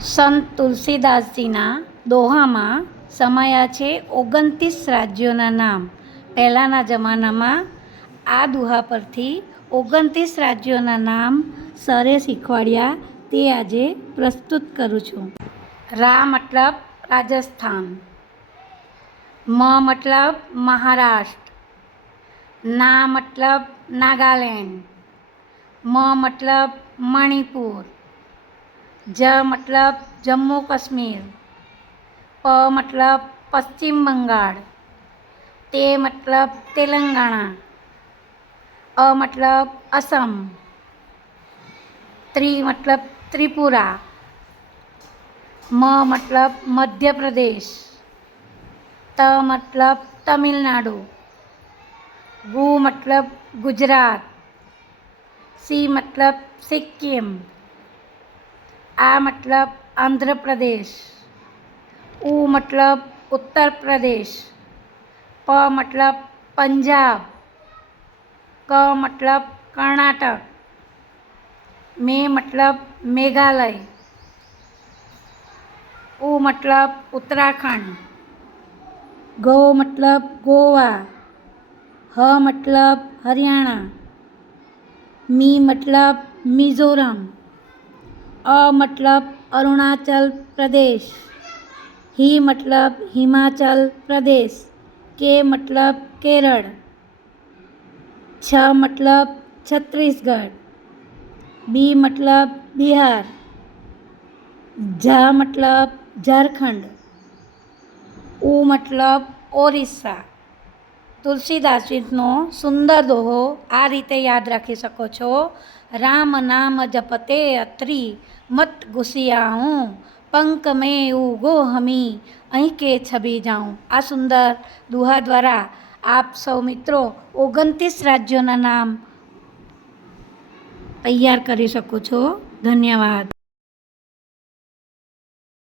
સંત તુલસીદાસજીના દોહામાં સમાયા છે 29 રાજ્યોના નામ. પહેલાંના જમાનામાં આ દોહા પરથી 29 રાજ્યોના નામ સરે શીખવાડ્યા, તે આજે પ્રસ્તુત કરું છું. રા મતલબ રાજસ્થાન, મ મતલબ મહારાષ્ટ્ર, ના મતલબ નાગાલેન્ડ, મ મતલબ મણિપુર, જ મતલબ જમ્મુ કાશ્મીર, પ મતલબ પશ્ચિમ બંગાળ, તે મતલબ તેલંગાણા, અ મતલબ અસમ, ત્રી મતલબ ત્રિપુરા, મ મતલબ મધ્યપ્રદેશ, ત મતલબ તમિલનાડુ, ગુ મતલબ ગુજરાત, સી મતલબ સિક્કિમ, આ મતલબ આંધ્રપ્રદેશ, ઉ મતલબ ઉત્તર પ્રદેશ, પ મતલબ પંજાબ, ક મતલબ કર્ણાટક, મે મતલબ મેઘાલય, ઉ મતલબ ઉત્તરાખંડ, ગો મતલબ ગોવા, હ મતલબ હરિયાણા, મી મતલબ મિઝોરમ, અ મતલબ અરુણાચલ પ્રદેશ, હી મતલબ હિમાચલ પ્રદેશ, કે મતલબ કેરળ, છ મતલબ છત્તીસગઢ, બી મતલબ બિહાર, ઝા મતલબ ઝારખંડ, ઉ મતલબ ઓરિસ્સા. તુલસીદાસજીનો સુંદર દોહો આ રીતે યાદ રાખી શકો છો. રામ નામ જપતે અત્રી મત ગુસિયા હું, પંક મેં ઉગો હમી અહીં કે છબી જાઉં. આ સુંદર દોહા દ્વારા આપ સૌ મિત્રો 29 રાજ્યોના નામ તૈયાર કરી શકો છો. ધન્યવાદ.